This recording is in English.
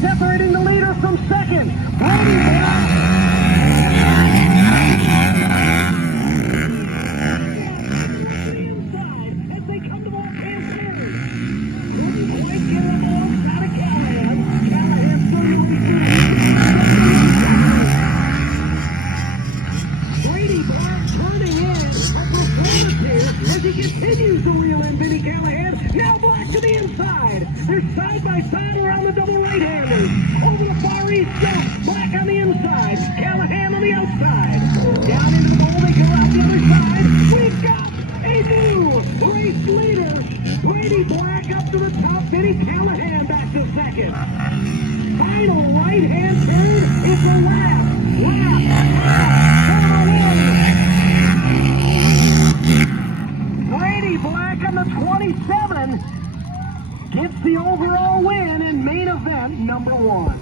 separating the leader from second. Brady Black. As they come to all campaigns. White get them alongside of Callahan. Callahan still Brady Black turning in a performance here as he continues to reel in Vinny Callahan. Now Black to the inside. They're side by side around the double right-handers. Over the far east jump. Black on the inside. Callahan on the outside. Down into the bowl. They go out the other side. We've got a new race leader. Brady Black up to the top. Vinny Callahan back to second. Final right-hand turn is the lap. Brady Black on the 27 gets the overall win in main event number 1.